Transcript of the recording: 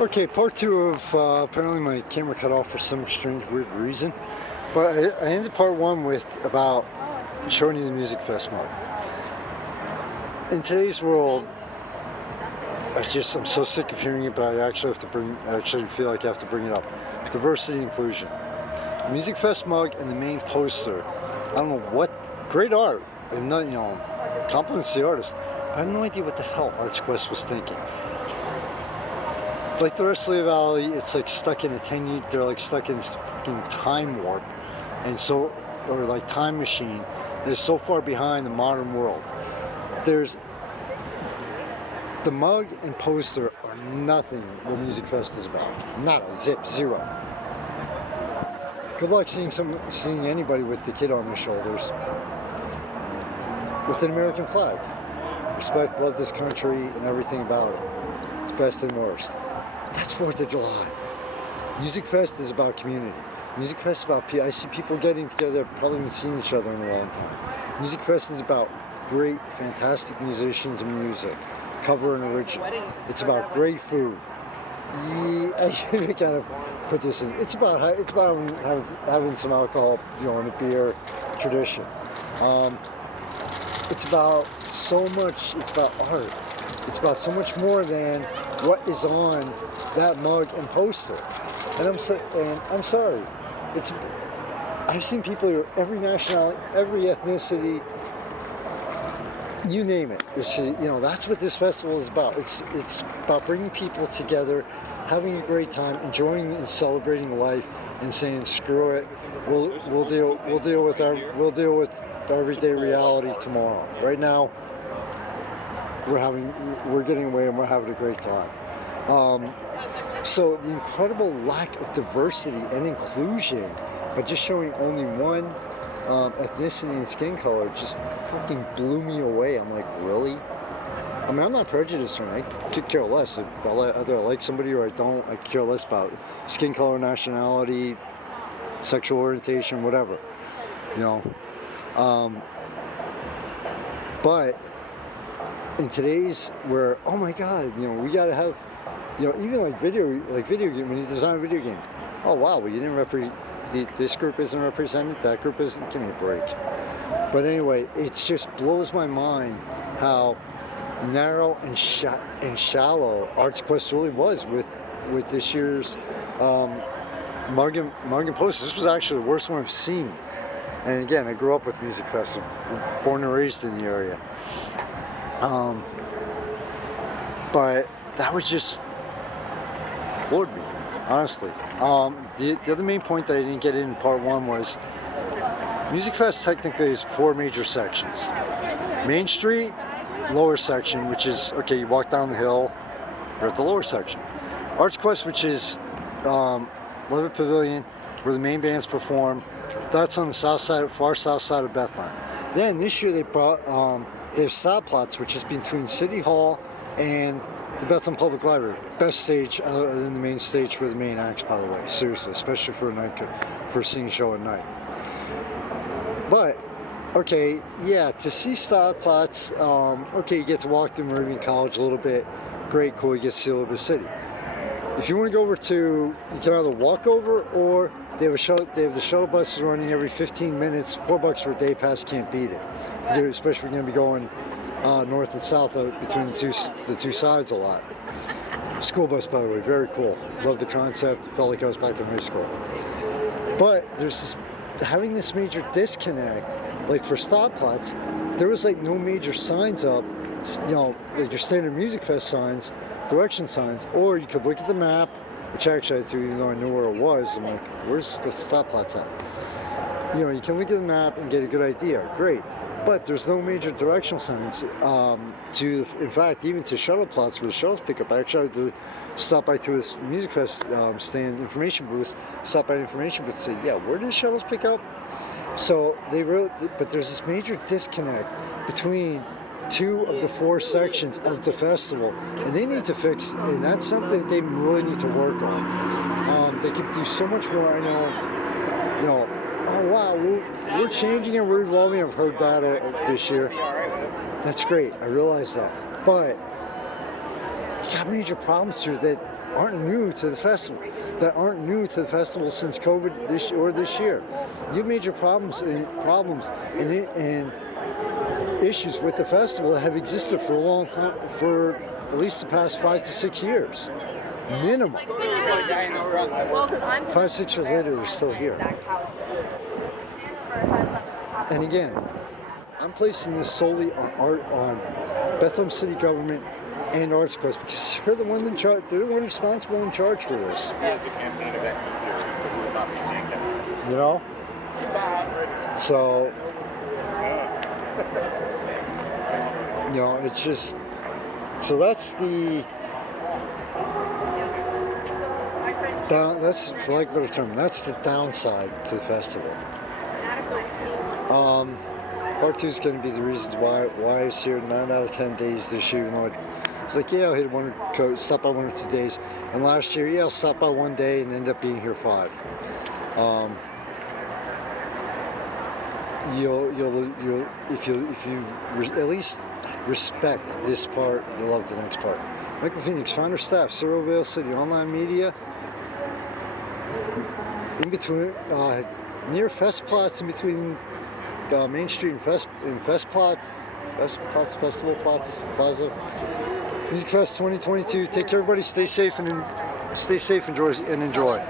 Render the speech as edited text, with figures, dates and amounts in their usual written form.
Okay, part two of apparently my camera cut off for some strange weird reason. But I ended part one with about showing you the Musikfest mug. In today's world, I'm so sick of hearing it, but I actually feel like I have to bring it up. Diversity and inclusion. The Musikfest mug and the main poster. I don't know what, great art. I'm not, compliments to the artist. I have no idea what the hell Arts Quest was thinking. Like the rest of the Valley, it's like stuck in a 10-year, they're like stuck in this fucking time warp. And so, or like time machine. They're so far behind the modern world. The mug and poster are nothing what Musikfest is about. Nada, zip, zero. Good luck seeing anybody with the kid on their shoulders. With an American flag. Respect, love this country, and everything about it. It's best and worst. That's 4th of July. Musikfest is about community. Musikfest is about people. I see people getting together, probably haven't seen each other in a long time. Musikfest is about great, fantastic musicians and music. Cover and original. It's about great food. Yeah, I should kind of put this in. It's about having some alcohol, and a beer tradition. It's about so much. It's about art. It's about so much more than what is on that mug and poster. And I'm sorry. I've seen people of every nationality, every ethnicity, you name it. That's what this festival is about. It's about bringing people together, having a great time, enjoying and celebrating life, and saying screw it. We'll deal with the everyday reality tomorrow. Right now, we're getting away and we're having a great time. So the incredible lack of diversity and inclusion, but just showing only one ethnicity and skin color just fucking blew me away. I'm like, really? I mean, I'm not prejudiced, or I could care less. Either I like somebody or I don't. I care less about skin color, nationality, sexual orientation, whatever. But in today's where, oh my God, we gotta have, even like video game, when you design a video game, oh wow, well you didn't this group isn't represented, that group isn't, give me a break. But anyway, it just blows my mind how narrow and shallow Arts Quest really was with this year's mug and poster. This was actually the worst one I've seen. And again, I grew up with Musikfest, born and raised in the area. But that was just floored me, honestly. The other main point that I didn't get in part one was Musikfest technically is 4 major sections. Main Street, lower section, which is, okay, you walk down the hill, you're at the lower section. Arts Quest, which is Levitt Pavilion, where the main bands perform. That's on the far south side of Bethlehem. Then this year they have stop plots, which is between City Hall and the Bethlehem Public Library. Best stage other than the main stage for the main acts, by the way. Seriously, especially for seeing a show at night. But okay, yeah, to see stop plots, okay, you get to walk through Moravian College a little bit. Great, cool. You get to see a little bit of the city. If you want to go over you can either walk over or they have the shuttle buses running every 15 minutes. $4 for a day pass, can't beat it. Especially if you're going to be going north and south between the two sides a lot. School bus, by the way, very cool. Love the concept. Felt like I was back in high school. But there's having this major disconnect. Like for stop plots, there was like no major signs up. Like your standard Musikfest signs, direction signs, or you could look at the map. Which actually I do, even though I knew where it was. I'm like, where's the stop plots at? You can look at the map and get a good idea. Great. But there's no major directional signs in fact, even to shuttle plots where the shuttles pick up. I actually had to stop by to a Musikfest stand information booth, stop by the information booth and say, yeah, where do the shuttles pick up? So but there's this major disconnect between 2 of the 4 sections of the festival, and they need to fix, and that's something they really need to work on. They could do so much more. I know, oh wow, we're changing and we're evolving. I've heard that this year. That's great, I realize that. But you got major problems here that aren't new to the festival, since COVID this year. You have major problems and issues with the festival that have existed for a long time, for at least the past 5 to 6 years, minimum. 5, 6 years later, they're still here. And again, I'm placing this solely on Bethlehem City government and ArtsQuest, because they're the one in charge. They're the one responsible in charge for this. You know. So, you know, it's just. So that's the. That's, for lack of a better term, that's the downside to the festival. Part 2 is going to be the reasons why it's here 9 out of 10 days this year. You know, it's like, yeah, I'll hit stop by 1 or 2 days. And last year, yeah, I'll stop by 1 day and end up being here 5. If you at least respect this part, you'll love the next part. Michael Phoenix, founder, staff, Vale City Online Media. In between, near Festplatz, in between Main Street and Festplatz, Festival Plaza. Musikfest 2022. Take care, everybody. Stay safe and enjoy.